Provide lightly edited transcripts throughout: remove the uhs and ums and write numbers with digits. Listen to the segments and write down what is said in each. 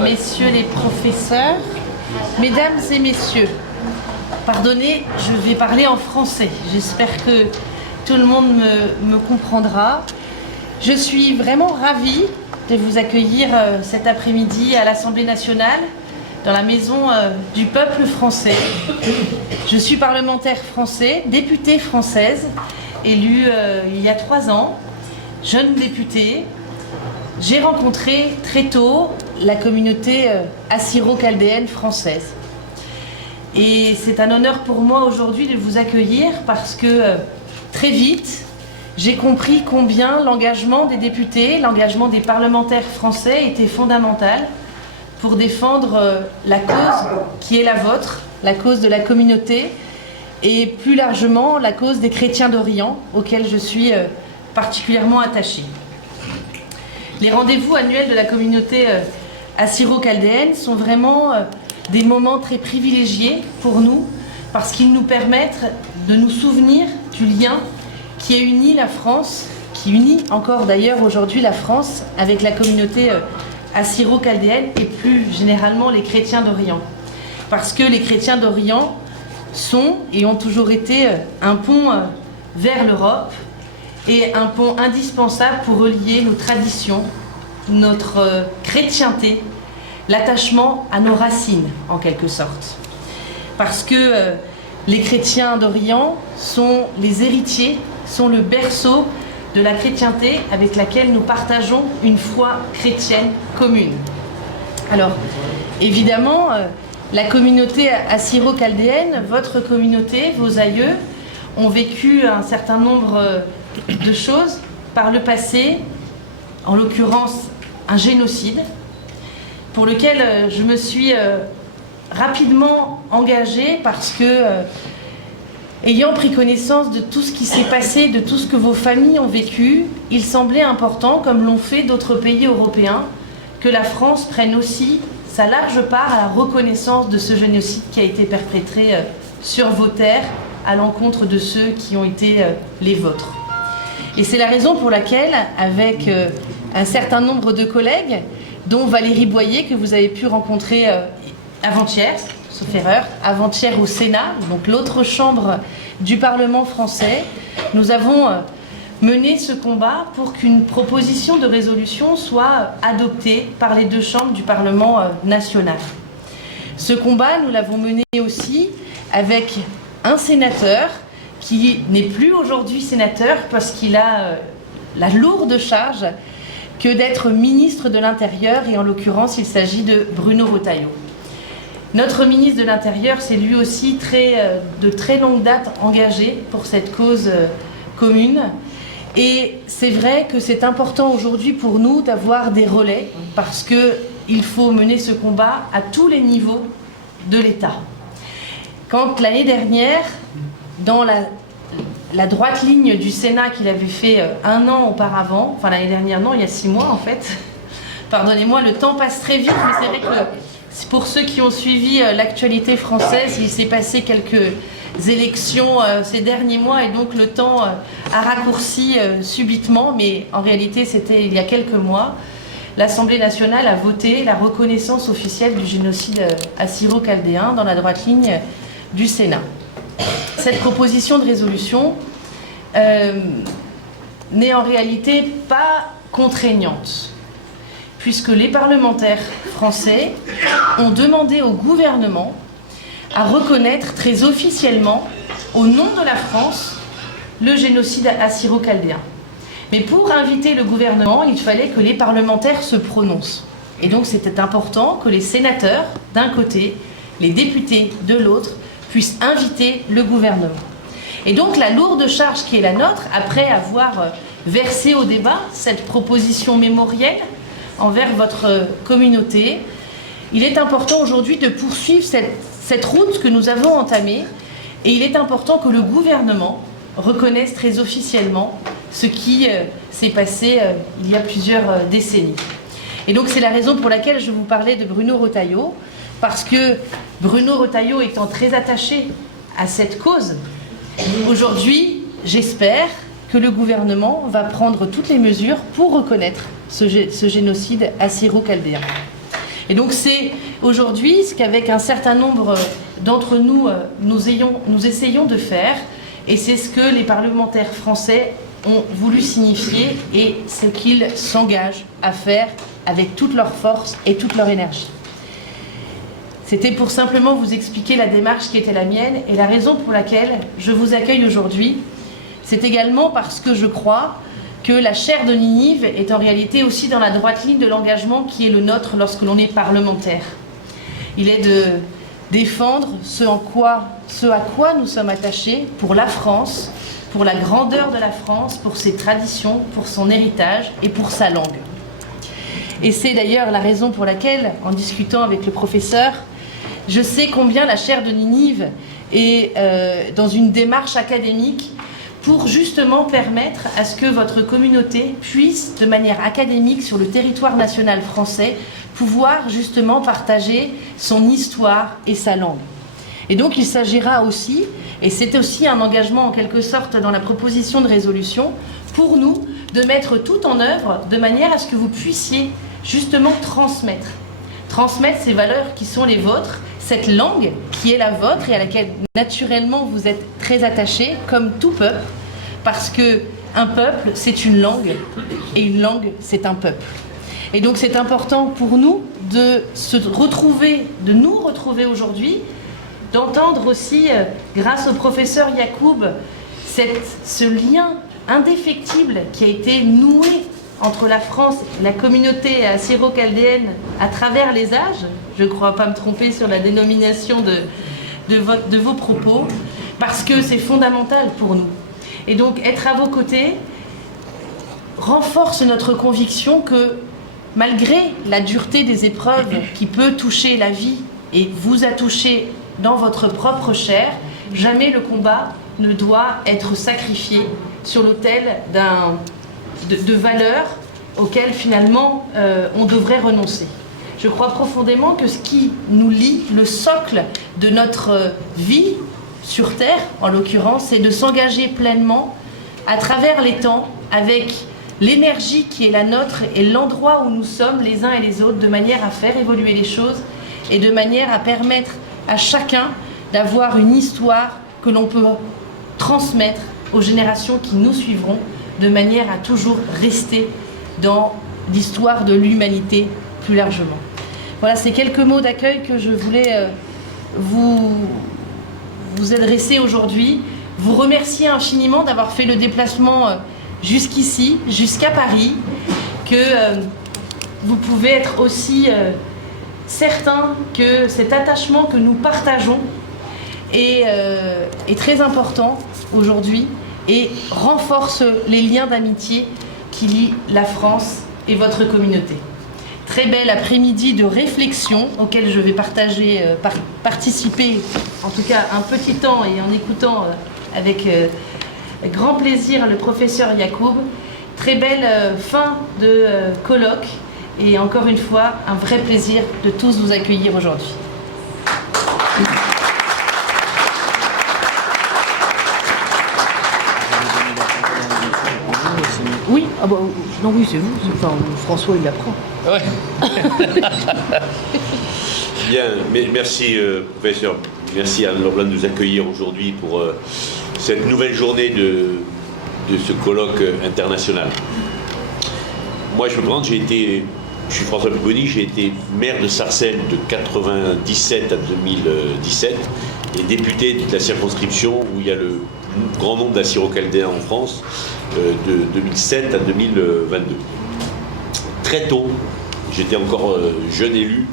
Messieurs les professeurs, mesdames et messieurs, pardonnez, je vais parler en français. J'espère que tout le monde me comprendra. Je suis vraiment ravie de vous accueillir cet après-midi à l'Assemblée nationale, dans la maison du peuple français. Je suis parlementaire français, députée française, élue il y a 3 ans, jeune députée. J'ai rencontré très tôt la communauté assyro-chaldéenne française. Et c'est un honneur pour moi aujourd'hui de vous accueillir parce que très vite, j'ai compris combien l'engagement des députés, l'engagement des parlementaires français était fondamental pour défendre la cause qui est la vôtre, la cause de la communauté et plus largement la cause des chrétiens d'Orient auxquels je suis particulièrement attachée. Les rendez-vous annuels de la communauté assyro-chaldéenne sont vraiment des moments très privilégiés pour nous parce qu'ils nous permettent de nous souvenir du lien qui a uni la France, qui unit encore d'ailleurs aujourd'hui la France avec la communauté assyro-chaldéenne et plus généralement les chrétiens d'Orient. Parce que les chrétiens d'Orient sont et ont toujours été un pont vers l'Europe et un pont indispensable pour relier nos traditions, notre chrétienté, l'attachement à nos racines en quelque sorte. Parce que les chrétiens d'Orient sont les héritiers, sont le berceau de la chrétienté avec laquelle nous partageons une foi chrétienne commune. Alors, évidemment, la communauté assyro-chaldéenne, votre communauté, vos aïeux, ont vécu un certain nombre de choses par le passé, en l'occurrence un génocide, pour lequel je me suis rapidement engagée parce que, ayant pris connaissance de tout ce qui s'est passé, de tout ce que vos familles ont vécu, il semblait important, comme l'ont fait d'autres pays européens, que la France prenne aussi sa large part à la reconnaissance de ce génocide qui a été perpétré sur vos terres à l'encontre de ceux qui ont été les vôtres. Et c'est la raison pour laquelle, avec un certain nombre de collègues, dont Valérie Boyer, que vous avez pu rencontrer avant-hier, sauf erreur, avant-hier au Sénat, donc l'autre chambre du Parlement français, nous avons mené ce combat pour qu'une proposition de résolution soit adoptée par les 2 chambres du Parlement national. Ce combat, nous l'avons mené aussi avec un sénateur qui n'est plus aujourd'hui sénateur parce qu'il a la lourde charge que d'être ministre de l'Intérieur, et en l'occurrence, il s'agit de Bruno Retailleau. Notre ministre de l'Intérieur s'est lui aussi de très longue date engagé pour cette cause commune. Et c'est vrai que c'est important aujourd'hui pour nous d'avoir des relais parce qu'il faut mener ce combat à tous les niveaux de l'État. Quand l'année dernière, dans la droite ligne du Sénat qu'il avait fait 1 an auparavant, enfin l'année dernière, non, il y a 6 mois en fait, pardonnez-moi, le temps passe très vite, mais c'est vrai que pour ceux qui ont suivi l'actualité française, il s'est passé quelques élections ces derniers mois et donc le temps a raccourci subitement, mais en réalité c'était il y a quelques mois. L'Assemblée nationale a voté la reconnaissance officielle du génocide assyro-chaldéen dans la droite ligne du Sénat. Cette proposition de résolution n'est en réalité pas contraignante, puisque les parlementaires français ont demandé au gouvernement à reconnaître très officiellement, au nom de la France, le génocide assyro-chaldéen. Mais pour inviter le gouvernement, il fallait que les parlementaires se prononcent. Et donc c'était important que les sénateurs, d'un côté, les députés, de l'autre, puissent inviter le gouvernement. Et donc la lourde charge qui est la nôtre, après avoir versé au débat cette proposition mémorielle envers votre communauté, il est important aujourd'hui de poursuivre cette route que nous avons entamée, et il est important que le gouvernement reconnaisse très officiellement ce qui s'est passé il y a plusieurs décennies. Et donc c'est la raison pour laquelle je vous parlais de Bruno Retailleau, parce que Bruno Retailleau étant très attaché à cette cause, aujourd'hui, j'espère que le gouvernement va prendre toutes les mesures pour reconnaître ce génocide assyro-chaldéen. Et donc c'est aujourd'hui ce qu'avec un certain nombre d'entre nous, nous essayons de faire, et c'est ce que les parlementaires français ont voulu signifier, et ce qu'ils s'engagent à faire avec toute leur force et toute leur énergie. C'était pour simplement vous expliquer la démarche qui était la mienne, et la raison pour laquelle je vous accueille aujourd'hui, c'est également parce que je crois que la chaire de Ninive est en réalité aussi dans la droite ligne de l'engagement qui est le nôtre lorsque l'on est parlementaire. Il est de défendre ce à quoi nous sommes attachés pour la France, pour la grandeur de la France, pour ses traditions, pour son héritage et pour sa langue. Et c'est d'ailleurs la raison pour laquelle, en discutant avec le professeur, je sais combien la chaire de Ninive est dans une démarche académique pour justement permettre à ce que votre communauté puisse, de manière académique, sur le territoire national français, pouvoir justement partager son histoire et sa langue. Et donc il s'agira aussi, et c'est aussi un engagement en quelque sorte dans la proposition de résolution, pour nous, de mettre tout en œuvre de manière à ce que vous puissiez justement transmettre ces valeurs qui sont les vôtres, cette langue qui est la vôtre et à laquelle naturellement vous êtes très attachés, comme tout peuple, parce qu'un peuple c'est une langue et une langue c'est un peuple. Et donc c'est important pour nous de nous retrouver aujourd'hui, d'entendre aussi, grâce au professeur Yacoub, ce lien indéfectible qui a été noué entre la France et la communauté assyro-chaldéenne à travers les âges. Je ne crois pas me tromper sur la dénomination de vos propos, parce que c'est fondamental pour nous. Et donc être à vos côtés renforce notre conviction que malgré la dureté des épreuves qui peut toucher la vie et vous a touché dans votre propre chair, jamais le combat ne doit être sacrifié sur l'autel de valeurs auxquelles finalement on devrait renoncer. Je crois profondément que ce qui nous lie, le socle de notre vie sur Terre, en l'occurrence, c'est de s'engager pleinement à travers les temps avec l'énergie qui est la nôtre et l'endroit où nous sommes les uns et les autres, de manière à faire évoluer les choses et de manière à permettre à chacun d'avoir une histoire que l'on peut transmettre aux générations qui nous suivront, de manière à toujours rester dans l'histoire de l'humanité plus largement. Voilà, c'est quelques mots d'accueil que je voulais vous adresser aujourd'hui. Vous remercier infiniment d'avoir fait le déplacement jusqu'ici, jusqu'à Paris, que vous pouvez être aussi certain que cet attachement que nous partageons est très important aujourd'hui et renforce les liens d'amitié qui lient la France et votre communauté. Très bel après-midi de réflexion auquel je vais participer, en tout cas un petit temps, et en écoutant avec grand plaisir le professeur Yacoub. Très belle fin de colloque et encore une fois un vrai plaisir de tous vous accueillir aujourd'hui. Oui, ah bah, non, oui, c'est vous. Enfin, François, il apprend. Ouais. Bien, mais merci, professeur. Merci à Laurent de nous accueillir aujourd'hui pour cette nouvelle journée de ce colloque international. Moi, je me présente, je suis François Pupponi, j'ai été maire de Sarcelles de 1997 à 2017 et député de la circonscription où il y a le grand nombre d'Assyro-Chaldéens en France de 2007 à 2022. Très tôt, j'étais encore jeune élu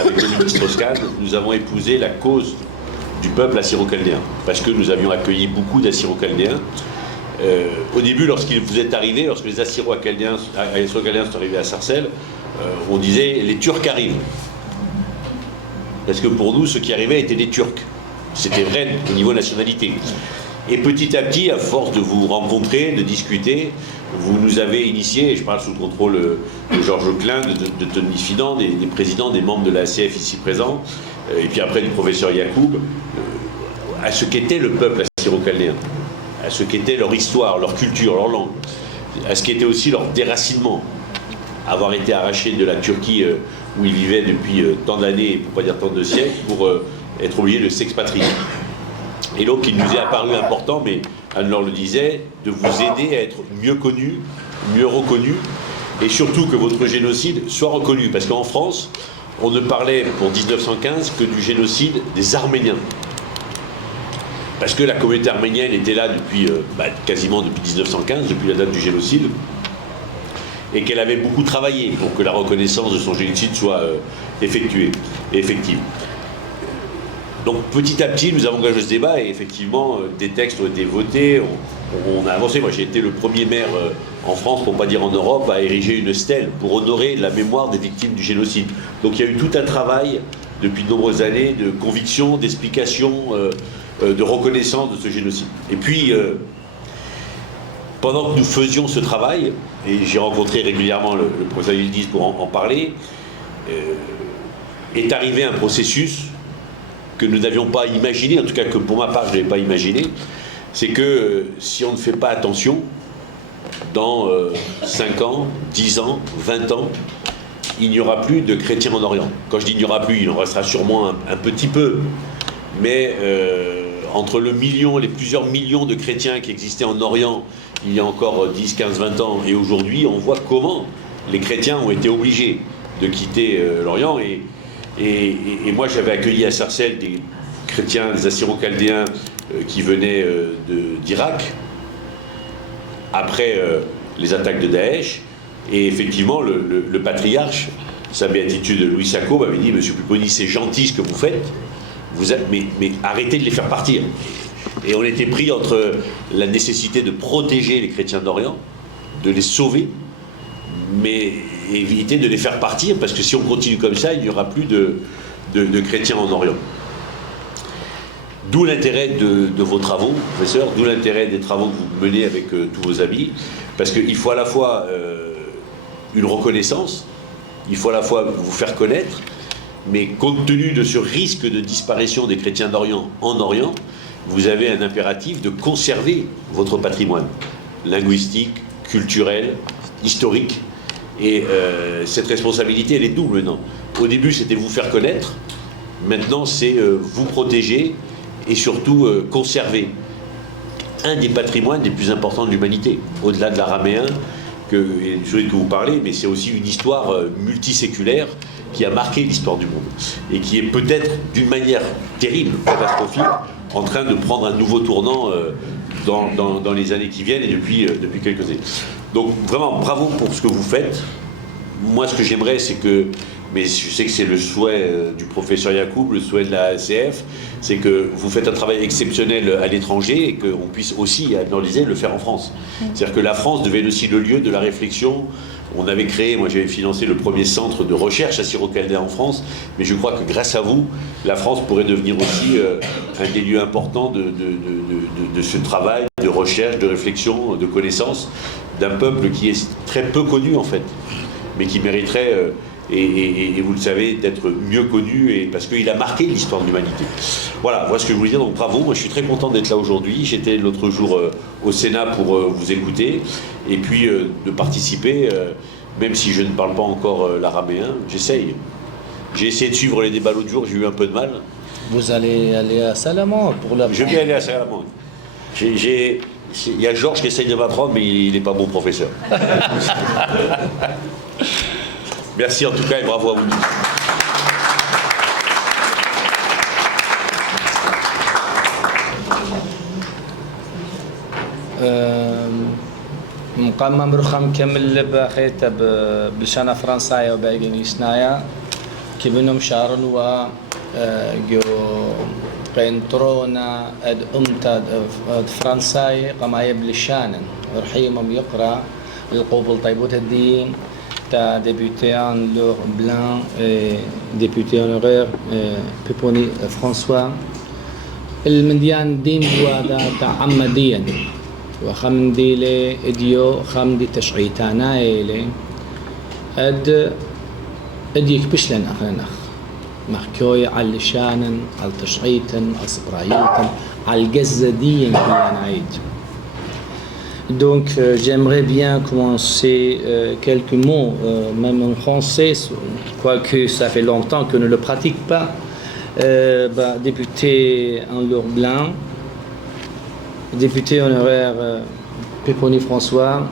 avec Dominique Strauss-Kahn, nous avons épousé la cause du peuple assyro-chaldéen parce que nous avions accueilli beaucoup d'Assyro-Chaldéens. Au début, lorsqu'ils vous êtes arrivés, lorsque les Assyro-Chaldéens sont arrivés à Sarcelles, on disait les Turcs arrivent. Parce que pour nous, ceux qui arrivaient étaient des Turcs. C'était vrai au niveau nationalité. Et petit à petit, à force de vous rencontrer, de discuter, vous nous avez initiés, et je parle sous le contrôle de Georges Klein, de Tony Fidan, des présidents, des membres de la ACF ici présents, et puis après du professeur Yacoub, à ce qu'était le peuple assyro-chaldéen, à ce qu'était leur histoire, leur culture, leur langue, à ce qu'était aussi leur déracinement. Avoir été arrachés de la Turquie où ils vivaient depuis tant d'années, pour pas dire tant de siècles, pour être obligés de s'expatrier. Et donc il nous est apparu important, mais Anne-Laure le disait, de vous aider à être mieux connus, mieux reconnus, et surtout que votre génocide soit reconnu. Parce qu'en France, on ne parlait pour 1915 que du génocide des Arméniens. Parce que la communauté arménienne était là depuis quasiment depuis 1915, depuis la date du génocide, et qu'elle avait beaucoup travaillé pour que la reconnaissance de son génocide soit effectuée et effective. Donc petit à petit, nous avons engagé ce débat et effectivement, des textes ont été votés, on a avancé. Moi, j'ai été le premier maire en France, pour ne pas dire en Europe, à ériger une stèle pour honorer la mémoire des victimes du génocide. Donc il y a eu tout un travail depuis de nombreuses années de conviction, d'explication, de reconnaissance de ce génocide. Et puis, pendant que nous faisions ce travail, et j'ai rencontré régulièrement le professeur Yildiz pour en parler, est arrivé un processus que nous n'avions pas imaginé, en tout cas que pour ma part je n'avais pas imaginé, c'est que si on ne fait pas attention, dans 5 ans, 10 ans, 20 ans, il n'y aura plus de chrétiens en Orient. Quand je dis il n'y aura plus, il en restera sûrement un petit peu, mais entre le million, les plusieurs millions de chrétiens qui existaient en Orient il y a encore 10, 15, 20 ans, et aujourd'hui on voit comment les chrétiens ont été obligés de quitter l'Orient. Et moi, j'avais accueilli à Sarcelles des chrétiens, des Assyro-Chaldéens qui venaient d'Irak, après les attaques de Daesh. Et effectivement, le patriarche, sa béatitude Louis Sacco, m'avait dit « Monsieur Pupponi, c'est gentil ce que vous faites, mais arrêtez de les faire partir ». Et on était pris entre la nécessité de protéger les chrétiens d'Orient, de les sauver, mais éviter de les faire partir, parce que si on continue comme ça, il n'y aura plus de chrétiens en Orient. D'où l'intérêt de vos travaux, professeur, d'où l'intérêt des travaux que vous menez avec tous vos amis, parce qu'il faut à la fois une reconnaissance, il faut à la fois vous faire connaître, mais compte tenu de ce risque de disparition des chrétiens d'Orient en Orient, vous avez un impératif de conserver votre patrimoine linguistique, culturel, historique. Et cette responsabilité, elle est double maintenant. Au début, c'était vous faire connaître. Maintenant, c'est vous protéger et surtout conserver un des patrimoines les plus importants de l'humanité, au-delà de l'araméen, celui que vous parlez, mais c'est aussi une histoire multiséculaire qui a marqué l'histoire du monde et qui est peut-être, d'une manière terrible, catastrophique, en train de prendre un nouveau tournant dans les années qui viennent et depuis quelques années. Donc vraiment, bravo pour ce que vous faites. Moi, ce que j'aimerais, c'est que, mais je sais que c'est le souhait du professeur Yacoub, le souhait de la ACF, c'est que vous faites un travail exceptionnel à l'étranger et qu'on puisse aussi, à l'Élysée, le faire en France. C'est-à-dire que la France devait être aussi le lieu de la réflexion. On avait créé, moi j'avais financé le premier centre de recherche assyro-chaldéen en France, mais je crois que grâce à vous, la France pourrait devenir aussi un des lieux importants de ce travail, de recherche, de réflexion, de connaissance d'un peuple qui est très peu connu en fait, mais qui mériterait, et vous le savez, d'être mieux connu, et parce qu'il a marqué l'histoire de l'humanité. Voilà, voilà ce que je voulais dire, donc bravo, moi je suis très content d'être là aujourd'hui. J'étais l'autre jour au Sénat pour vous écouter, et puis de participer, même si je ne parle pas encore l'araméen, j'essaye. J'ai essayé de suivre les débats l'autre jour, j'ai eu un peu de mal. Vous allez aller à Salamanque pour la... Je vais aller à Salamanque. Il y a Georges qui essaye de m'apprendre, mais il n'est pas bon professeur. Merci en tout cas et bravo à vous. مقام رخم كمل بخيت بلشانة فرنسايا وباقي سنايا كبنهم شارن و جو قينترونا اد امتا فرنساي قمايا بلشانن رحيمهم يقرا القوبل طيبوت الدين تا député en leur blanc député honoraire Pupponi François المنديان دين بوادا تا عمديا وخمدي لي اديو خمدي تشعيتانا إلي اديك بشلن اخرنخ مخكوي على شانن على تشعيتن على صبرايتن على الجزدين كيان عيد Donc j'aimerais bien commencer quelques mots, même en français, quoique ça fait longtemps que je ne le pratique pas. Député Anne-Laure Blin, député honoraire Péponi François,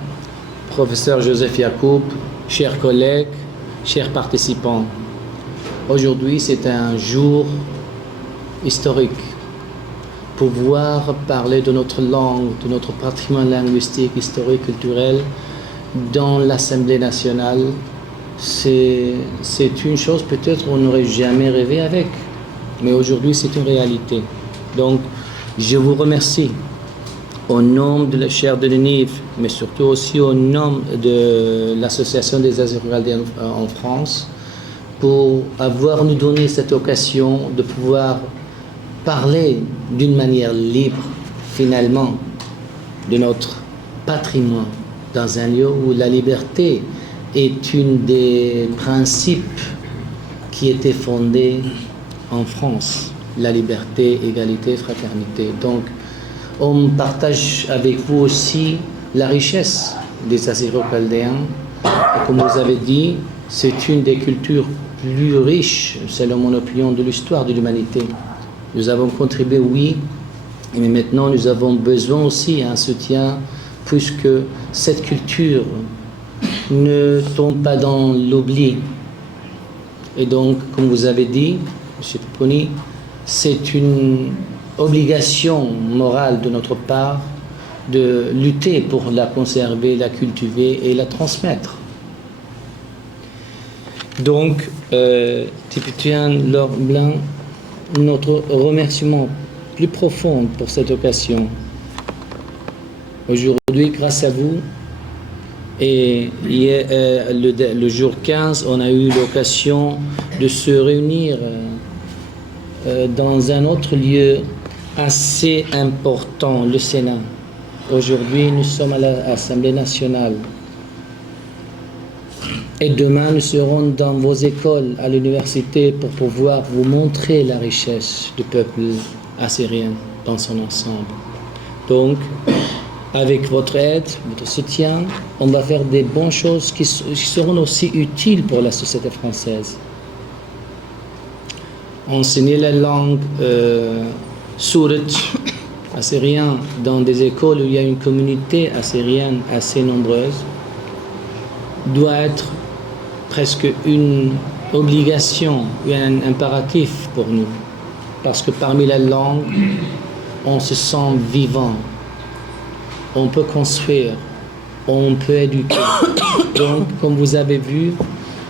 professeur Joseph Yacoub, chers collègues, chers participants. Aujourd'hui, c'est un jour historique. Pouvoir parler de notre langue, de notre patrimoine linguistique, historique, culturel dans l'Assemblée nationale, c'est une chose peut-être qu'on n'aurait jamais rêvé avec. Mais aujourd'hui, c'est une réalité. Donc, je vous remercie au nom de la chaire de Ninive, mais surtout aussi au nom de l'Association des Azéro-Chaldéens en France, pour avoir nous donné cette occasion de pouvoir parler d'une manière libre, finalement, de notre patrimoine, dans un lieu où la liberté est une des principes qui étaient fondés en France. La liberté, égalité, fraternité. Donc, on partage avec vous aussi la richesse des Azéro-Chaldéens. Comme vous avez dit, c'est une des cultures plus riches, selon mon opinion, de l'histoire de l'humanité. Nous avons contribué, oui, mais maintenant nous avons besoin aussi d'un soutien, puisque cette culture ne tombe pas dans l'oubli. Et donc, comme vous avez dit, M. Péponi, c'est une obligation morale de notre part de lutter pour la conserver, la cultiver et la transmettre. Donc, député Anne-Laure Blin, notre remerciement plus profond pour cette occasion. Aujourd'hui, grâce à vous, et hier, le jour 15, on a eu l'occasion de se réunir dans un autre lieu assez important, le Sénat. Aujourd'hui, nous sommes à l'Assemblée nationale. Et demain, nous serons dans vos écoles, à l'université, pour pouvoir vous montrer la richesse du peuple assyrien dans son ensemble. Donc, avec votre aide, votre soutien, on va faire des bonnes choses qui seront aussi utiles pour la société française. Enseigner la langue sourate assyrien dans des écoles où il y a une communauté assyrienne assez nombreuse doit être presque une obligation, un impératif pour nous. Parce que parmi les langues, on se sent vivant. On peut construire, on peut éduquer. Donc, comme vous avez vu,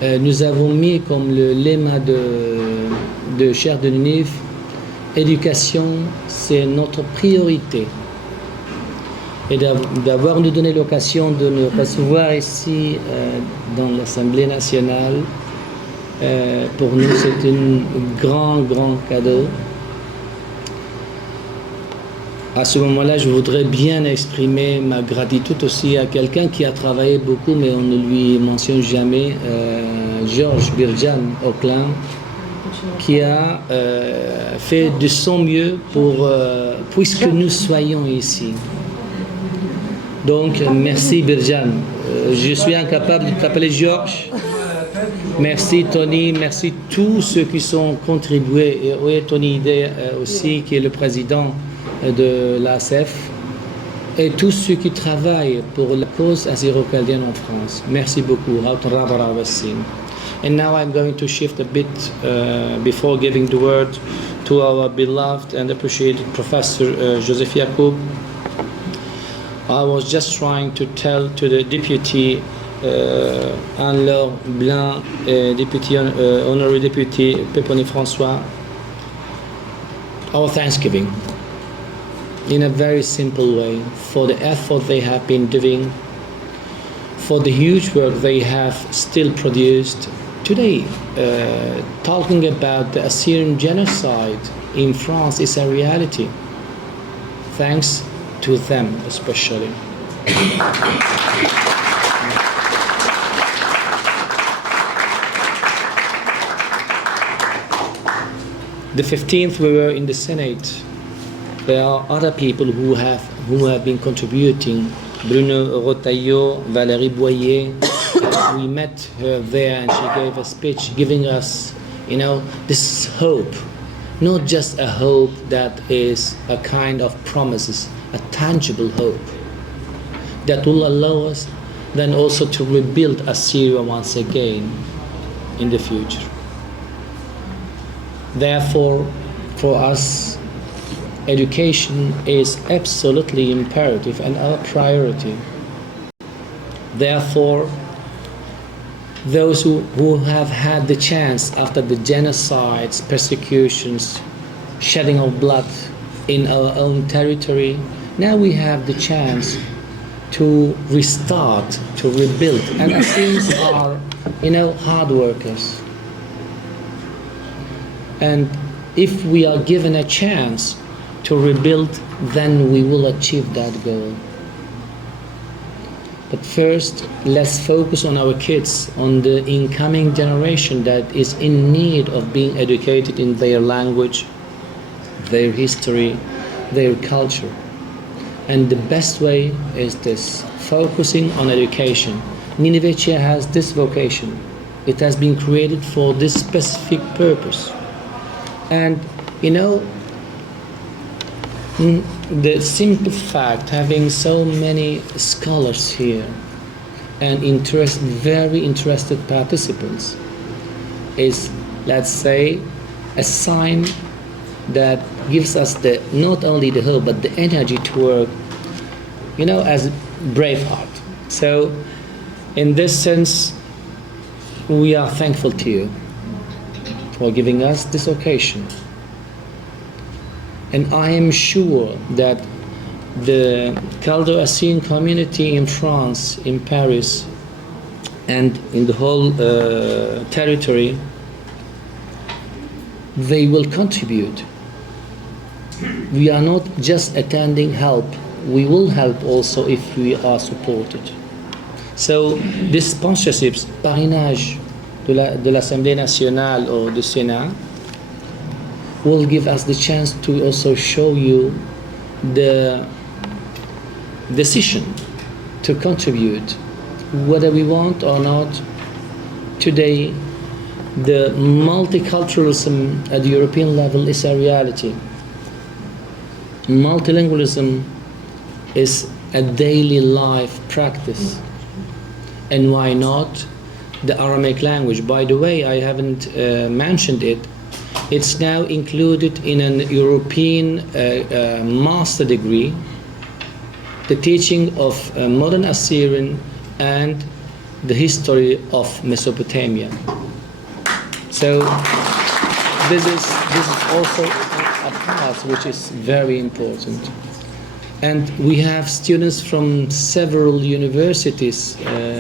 nous avons mis comme le lemme de chaire de Ninive, éducation, c'est notre priorité. Et d'avoir nous donné l'occasion de nous recevoir ici dans l'Assemblée nationale, pour nous c'est un grand cadeau. À ce moment-là, je voudrais bien exprimer ma gratitude aussi à quelqu'un qui a travaillé beaucoup, mais on ne lui mentionne jamais, Georges Birjan Auclin, qui a fait de son mieux puisque nous soyons ici. Donc, merci Birjan. Je suis incapable de t'appeler Georges. Merci Tony, merci tous ceux qui sont contribués. Et oui, Tony Idé aussi, qui est le président de l'ASF. Et tous ceux qui travaillent pour la cause azéro-chaldéenne en France. Merci beaucoup. And now I'm going to shift a bit before giving the word to our beloved and appreciated Professor Joseph Yacoub. I was just trying to tell to the deputy Anne-Laure Blin, deputy honorary deputy Péponi François, our thanksgiving in a very simple way for the effort they have been doing, for the huge work they have still produced. Today, talking about the Assyrian genocide in France is a reality. Thanks to them especially. The 15th we were in the Senate. There are other people who have been contributing Bruno Rotaillot, Valérie Boyer. We met her there and she gave a speech giving us, this hope. Not just a hope that is a kind of promises, a tangible hope that will allow us then also to rebuild Assyria once again in the future. Therefore, for us, education is absolutely imperative and our priority. Therefore, those who have had the chance after the genocides, persecutions, shedding of blood in our own territory, now we have the chance to restart, to rebuild. And Assyrians are, hard workers. And if we are given a chance to rebuild, then we will achieve that goal. But first, let's focus on our kids, on the incoming generation that is in need of being educated in their language, their history, their culture. And the best way is this, focusing on education. Nineveh has this vocation. It has been created for this specific purpose. And the simple fact, having so many scholars here and very interested participants, is, let's say, a sign that gives us not only the hope but the energy to work, as Braveheart. So, in this sense, we are thankful to you for giving us this occasion. And I am sure that the Chaldo-Assyrian community in France, in Paris, and in the whole territory, they will contribute. We are not just attending help, we will help also if we are supported. So, these sponsorships, parrainage de l'Assemblée nationale or du Sénat, will give us the chance to also show you the decision to contribute, whether we want or not. Today, the multiculturalism at the European level is a reality. Multilingualism is a daily life practice. And why not the Aramaic language? By the way, I haven't mentioned it. It's now included in an European master degree, the teaching of modern Assyrian and the history of Mesopotamia. So this is also a part which is very important. And we have students from several universities,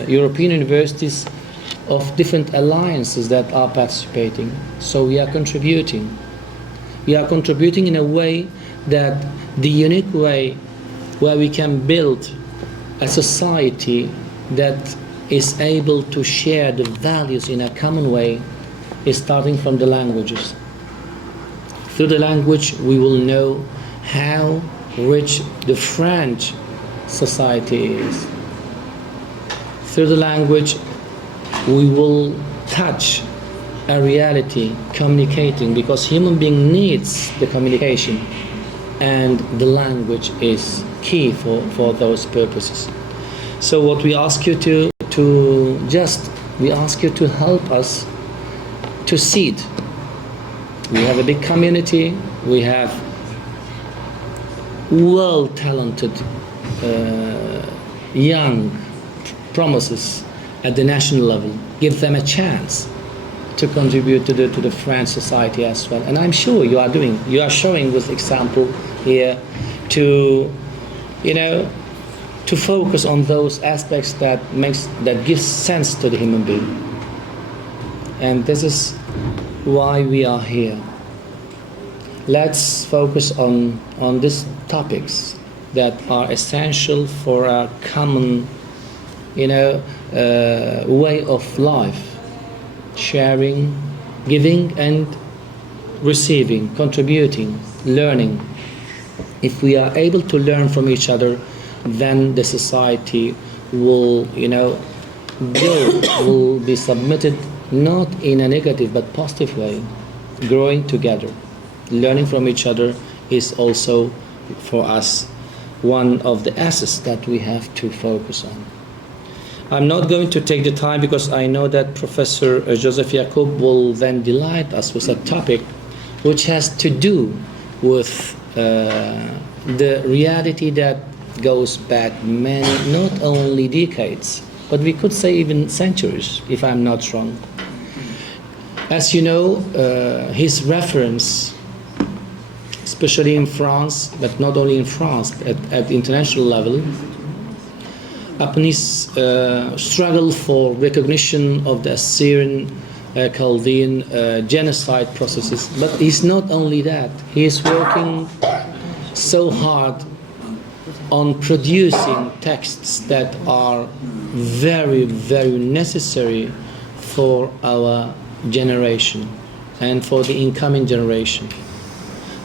European universities, of different alliances that are participating. So we are contributing. We are contributing in a way that the unique way where we can build a society that is able to share the values in a common way is starting from the languages. Through the language we will know how rich the French society is. Through the language we will touch a reality, communicating, because human being needs the communication, and the language is key for those purposes. So what we ask you we ask you to help us to seed. We have a big community, we have well-talented young promises at the national level. Give them a chance to contribute to the French society as well. And I'm sure you are showing with example here to focus on those aspects that gives sense to the human being. And this is why we are here. Let's focus on these topics that are essential for a common way of life, sharing, giving and receiving, contributing, learning. If we are able to learn from each other, then the society will, will be submitted not in a negative but positive way. Growing together, learning from each other is also for us one of the assets that we have to focus on. I'm not going to take the time because I know that Professor Joseph Yacoub will then delight us with a topic which has to do with the reality that goes back many, not only decades, but we could say even centuries, if I'm not wrong. As you know, his reference, especially in France, but not only in France, at international level, upon his struggle for recognition of the Assyrian Chaldean genocide processes. But he's not only that, he is working so hard on producing texts that are very, very necessary for our generation and for the incoming generation.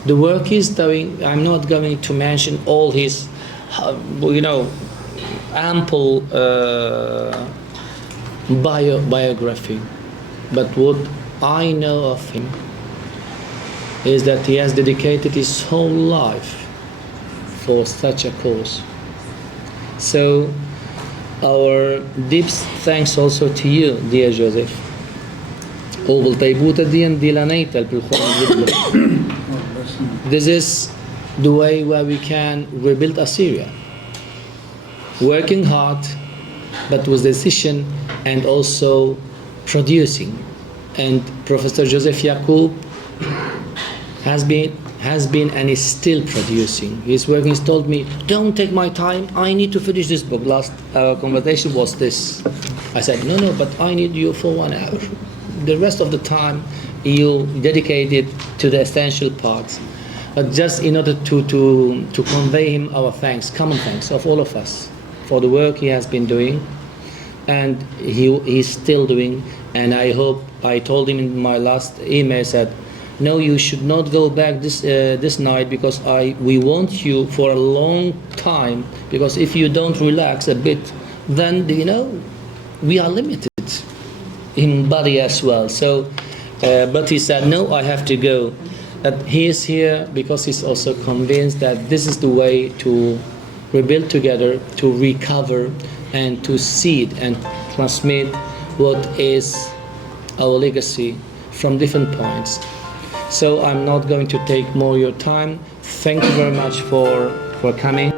The work he's doing, I'm not going to mention all his, ample biography, but what I know of him is that he has dedicated his whole life for such a cause. So our deep thanks also to you, dear Joseph. This is the way where we can rebuild Assyria. Working hard, but with decision and also producing. And Professor Joseph Yacoub has been and is still producing. He's working. He's told me, don't take my time, I need to finish this book. Last conversation was this. I said, no, but I need you for 1 hour. The rest of the time you dedicate it to the essential parts. But just in order to convey him our thanks, common thanks of all of us for the work he has been doing and he's still doing. And I hope, I told him in my last email, said, no, you should not go back this night because we want you for a long time, because if you don't relax a bit, then we are limited in body as well. So, but he said, no, I have to go. That he is here because he's also convinced that this is the way to rebuild together, to recover, and to seed and transmit what is our legacy from different points. So I'm not going to take more of your time. Thank you very much for coming.